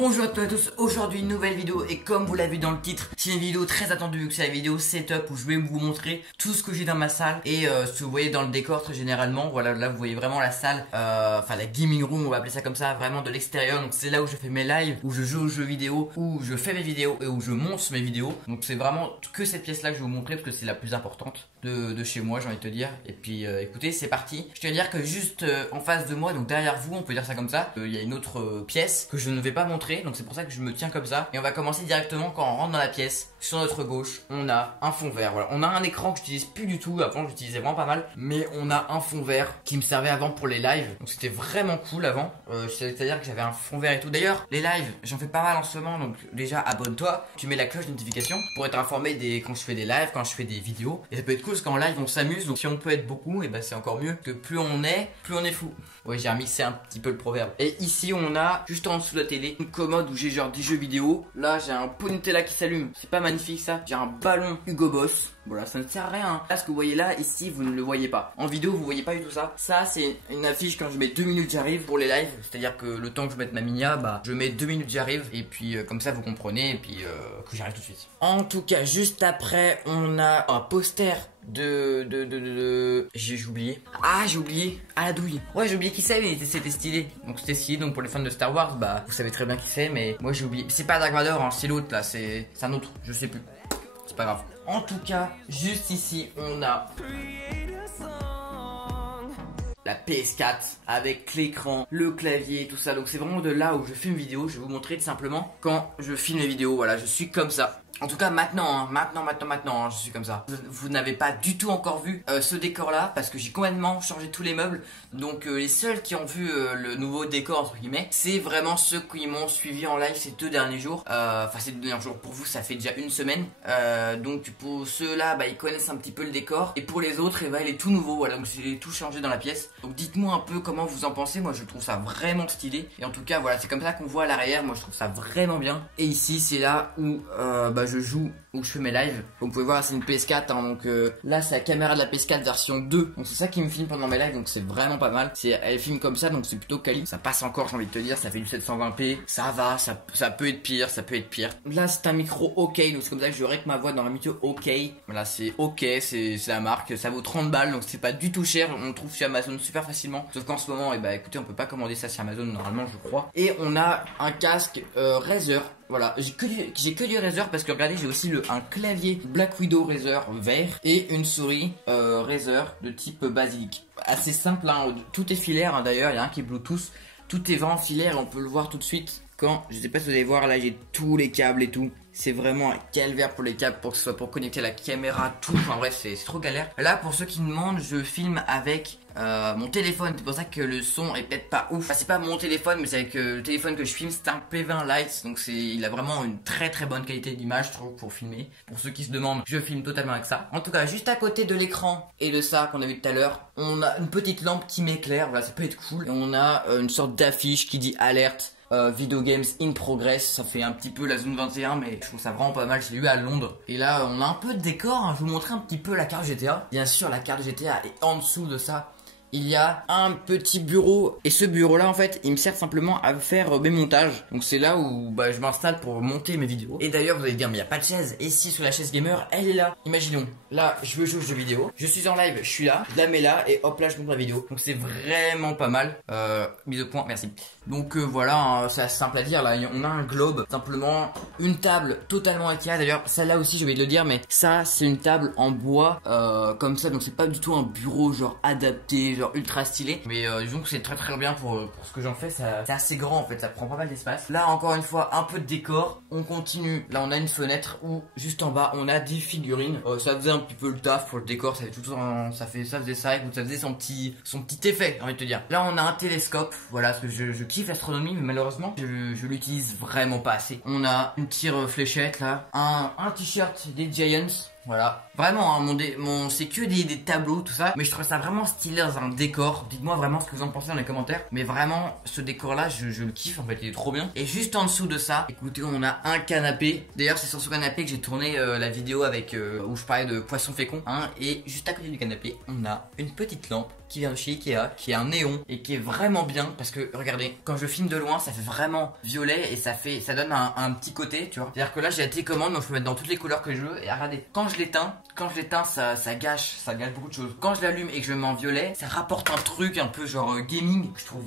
Bonjour à tous, aujourd'hui une nouvelle vidéo et comme vous l'avez vu dans le titre, c'est une vidéo très attendue vu que c'est la vidéo setup où je vais vous montrer tout ce que j'ai dans ma salle et ce que vous voyez dans le décor très généralement. Voilà, là vous voyez vraiment la salle, enfin la gaming room, on va appeler ça comme ça, vraiment de l'extérieur. Donc c'est là où je fais mes lives, où je joue aux jeux vidéo, où je fais mes vidéos et où je monte mes vidéos. Donc c'est vraiment que cette pièce là que je vais vous montrer parce que c'est la plus importante de chez moi, j'ai envie de te dire. Et puis écoutez, c'est parti. Je tiens à dire que juste en face de moi, donc derrière vous, on peut dire ça comme ça, il y a une autre pièce que je ne vais pas montrer. Donc c'est pour ça que je me tiens comme ça. Et on va commencer directement quand on rentre dans la pièce. Sur notre gauche, on a un fond vert. Voilà, on a un écran que j'utilise plus du tout. Avant, j'utilisais vraiment pas mal. Mais on a un fond vert qui me servait avant pour les lives. Donc c'était vraiment cool avant. C'est-à-dire que j'avais un fond vert et tout. D'ailleurs, les lives, j'en fais pas mal en ce moment. Donc déjà, abonne-toi. Tu mets la cloche de notification pour être informé quand je fais des lives, quand je fais des vidéos. Et ça peut être cool parce qu'en live, on s'amuse. Donc si on peut être beaucoup, et ben c'est encore mieux. Que plus on est fou. Ouais, j'ai remixé un petit peu le proverbe. Et ici, on a juste en dessous de la télé une commode où j'ai genre des jeux vidéo. Là, j'ai un pot Nutella qui s'allume. C'est pas magnifique ça. J'ai un ballon Hugo Boss. Voilà, ça ne sert à rien. Là, ce que vous voyez là, ici, vous ne le voyez pas. En vidéo, vous voyez pas du tout ça. Ça, c'est une affiche quand je mets 2 minutes, j'arrive pour les lives. C'est-à-dire que le temps que je mette ma minia, bah, je mets 2 minutes, j'arrive. Et puis, comme ça, vous comprenez. Et puis, que j'arrive tout de suite. En tout cas, juste après, on a un poster j'ai oublié. Ah, j'ai oublié. Ah, la douille. Ouais, j'ai oublié qui c'est, mais c'était stylé. Donc c'était stylé. Donc pour les fans de Star Wars, bah vous savez très bien qui c'est, mais moi j'ai oublié. C'est pas Dark Vador, hein, c'est l'autre là, c'est un autre, je sais plus. C'est pas grave. En tout cas, juste ici, on a la PS4 avec l'écran, le clavier, tout ça. Donc c'est vraiment de là où je filme vidéo. Je vais vous montrer tout simplement quand je filme les vidéos. Voilà, je suis comme ça. En tout cas maintenant, je suis comme ça. Vous n'avez pas du tout encore vu ce décor là parce que j'ai complètement changé tous les meubles. Donc les seuls qui ont vu le nouveau décor entre guillemets, c'est vraiment ceux qui m'ont suivi en live ces 2 derniers jours. Enfin ces 2 derniers jours, pour vous ça fait déjà une semaine. Donc pour ceux là, bah, ils connaissent un petit peu le décor. Et pour les autres, bah, il est tout nouveau, voilà, donc j'ai tout changé dans la pièce. Donc dites-moi un peu comment vous en pensez, moi je trouve ça vraiment stylé. Et en tout cas voilà, c'est comme ça qu'on voit à l'arrière, moi je trouve ça vraiment bien. Et ici c'est là où bah, je joue, où je fais mes lives. Vous pouvez voir, c'est une PS4 hein, donc là c'est la caméra de la PS4 version 2. Donc c'est ça qui me filme pendant mes lives, donc c'est vraiment pas mal. Elle filme comme ça, donc c'est plutôt quali. Ça passe encore, j'ai envie de te dire, ça fait du 720p. Ça va, ça peut être pire, ça peut être pire. Là c'est un micro OK, donc c'est comme ça que je règle ma voix dans un micro OK. Voilà, c'est OK, c'est la marque, ça vaut 30 balles, donc c'est pas du tout cher. On le trouve sur Amazon super facilement. Sauf qu'en ce moment, et bah écoutez, on peut pas commander ça sur Amazon normalement, je crois. Et on a un casque Razer. Voilà, j'ai que du Razer parce que regardez, j'ai aussi un clavier Black Widow Razer vert et une souris Razer de type basilic. Assez simple, hein, tout est filaire hein, d'ailleurs, il y a un qui est Bluetooth, tout est vraiment filaire et on peut le voir tout de suite quand, je sais pas si vous allez voir, là j'ai tous les câbles et tout. C'est vraiment un calvaire pour les câbles, pour que ce soit pour connecter la caméra, tout. Enfin bref, c'est trop galère. Là, pour ceux qui me demandent, je filme avec mon téléphone. C'est pour ça que le son est peut-être pas ouf. Enfin, c'est pas mon téléphone, mais c'est avec le téléphone que je filme. C'est un P20 Lite. Donc il a vraiment une très bonne qualité d'image, je trouve, pour filmer. Pour ceux qui se demandent, je filme totalement avec ça. En tout cas, juste à côté de l'écran et de ça qu'on a vu tout à l'heure, on a une petite lampe qui m'éclaire. Voilà, ça peut être cool. Et on a une sorte d'affiche qui dit alerte. Video Games in Progress, ça fait un petit peu la zone 21 mais je trouve ça vraiment pas mal, je l'ai eu à Londres. Et là on a un peu de décor, hein. Je vais vous montrer un petit peu la carte GTA. Bien sûr la carte GTA est en dessous de ça. Il y a un petit bureau et ce bureau là en fait il me sert simplement à faire mes montages. Donc c'est là où bah, je m'installe pour monter mes vidéos. Et d'ailleurs vous allez dire mais il n'y a pas de chaise. Et si sur la chaise gamer elle est là. Imaginons, là je veux jouer aux jeux vidéo, je suis en live, je suis là, je la mets là et hop là je monte la vidéo. Donc c'est vraiment pas mal. Mise au point, merci. Donc voilà, hein, c'est assez simple à dire. Là on a un globe, simplement une table totalement Ikea. D'ailleurs celle-là aussi j'ai oublié de le dire, mais ça c'est une table en bois comme ça. Donc c'est pas du tout un bureau genre adapté, genre ultra stylé, mais disons que c'est très bien pour ce que j'en fais. C'est assez grand en fait, ça prend pas mal d'espace. Là encore une fois un peu de décor, on continue. Là on a une fenêtre où juste en bas on a des figurines. Ça faisait un petit peu le taf pour le décor, ça fait tout ça faisait ça, écoute, ça faisait son petit effet, j'ai envie de te dire. Là on a un télescope, voilà, parce que je kiffe l'astronomie, mais malheureusement je l'utilise vraiment pas assez. On a une tire fléchette là, un t-shirt des Giants. Voilà, vraiment hein, c'est que des tableaux tout ça, mais je trouve ça vraiment stylé dans un décor. Dites-moi vraiment ce que vous en pensez dans les commentaires, mais vraiment ce décor là je le kiffe en fait, il est trop bien. Et juste en dessous de ça, écoutez, on a un canapé. D'ailleurs c'est sur ce canapé que j'ai tourné la vidéo avec où je parlais de poisson fécond hein. Et juste à côté du canapé on a une petite lampe qui vient de chez Ikea, qui est un néon et qui est vraiment bien parce que regardez, quand je filme de loin ça fait vraiment violet et ça donne un petit côté, tu vois. C'est à dire que là j'ai la télécommande donc je peux mettre dans toutes les couleurs que je veux. Et regardez, quand je l'éteins ça gâche beaucoup de choses. Quand je l'allume et que je le mets en violet, ça rapporte un truc un peu genre gaming que je trouve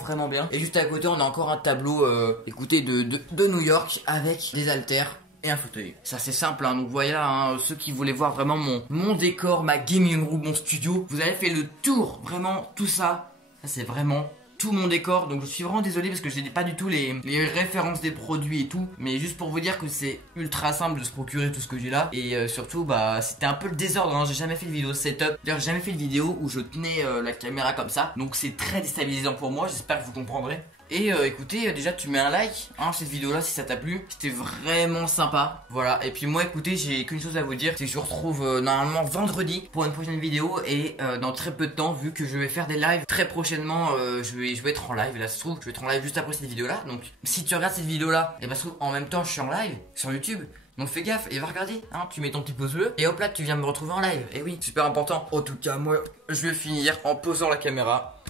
vraiment bien. Et juste à côté on a encore un tableau écoutez de New York avec des haltères et un fauteuil. Ça c'est simple hein. Donc voilà hein, ceux qui voulaient voir vraiment mon décor, ma gaming room, mon studio, vous avez fait le tour, vraiment tout ça. Ça c'est vraiment tout mon décor, donc je suis vraiment désolé parce que je n'ai pas du tout les références des produits et tout, mais juste pour vous dire que c'est ultra simple de se procurer tout ce que j'ai là. Et surtout bah c'était un peu le désordre hein. J'ai jamais fait de vidéo setup, d'ailleurs j'ai jamais fait de vidéo où je tenais la caméra comme ça, donc c'est très déstabilisant pour moi, j'espère que vous comprendrez. Et écoutez, déjà tu mets un like hein, cette vidéo là si ça t'a plu, c'était vraiment sympa. Voilà, et puis moi écoutez, j'ai qu'une chose à vous dire, c'est que je vous retrouve normalement vendredi pour une prochaine vidéo. Et dans très peu de temps, vu que je vais faire des lives très prochainement, je vais être en live. Là ça se trouve, je vais être en live juste après cette vidéo là. Donc si tu regardes cette vidéo là, et bah en même temps je suis en live sur YouTube. Donc fais gaffe et va regarder, hein, tu mets ton petit pouce bleu et hop là tu viens me retrouver en live. Et oui, super important. En tout cas moi je vais finir en posant la caméra.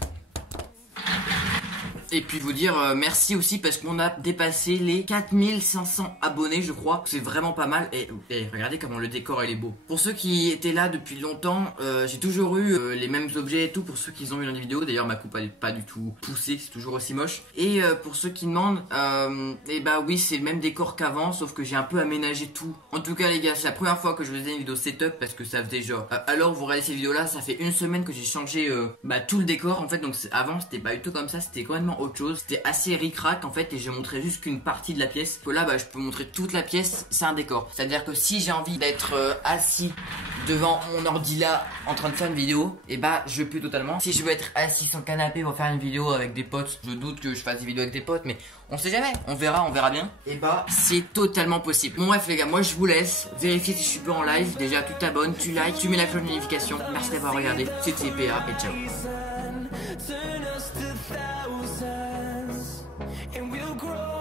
Et puis vous dire merci aussi parce qu'on a dépassé les 4500 abonnés je crois. C'est vraiment pas mal et regardez comment le décor il est beau. Pour ceux qui étaient là depuis longtemps, j'ai toujours eu les mêmes objets et tout. Pour ceux qui ont vu dans les vidéos, d'ailleurs ma coupe elle est pas du tout poussée, c'est toujours aussi moche. Et pour ceux qui demandent, et bah oui c'est le même décor qu'avant sauf que j'ai un peu aménagé tout. En tout cas les gars, c'est la première fois que je faisais une vidéo setup parce que ça faisait genre alors vous regardez ces vidéos là, ça fait une semaine que j'ai changé tout le décor en fait. Donc avant c'était pas du tout comme ça, c'était complètement autre chose, c'était assez ric-rac en fait et j'ai montré juste qu'une partie de la pièce. Que là bah je peux montrer toute la pièce, c'est un décor. C'est à dire que si j'ai envie d'être assis devant mon ordi là en train de faire une vidéo, et bah je peux totalement. Si je veux être assis sur le canapé pour faire une vidéo avec des potes, je doute que je fasse des vidéos avec des potes, mais on sait jamais, on verra bien. Et bah c'est totalement possible. Bon bref les gars, moi je vous laisse vérifier si je suis pas en live. Déjà tu t'abonnes, tu likes, tu mets la cloche de notification. Merci d'avoir regardé, c'était PA et ciao. And we'll grow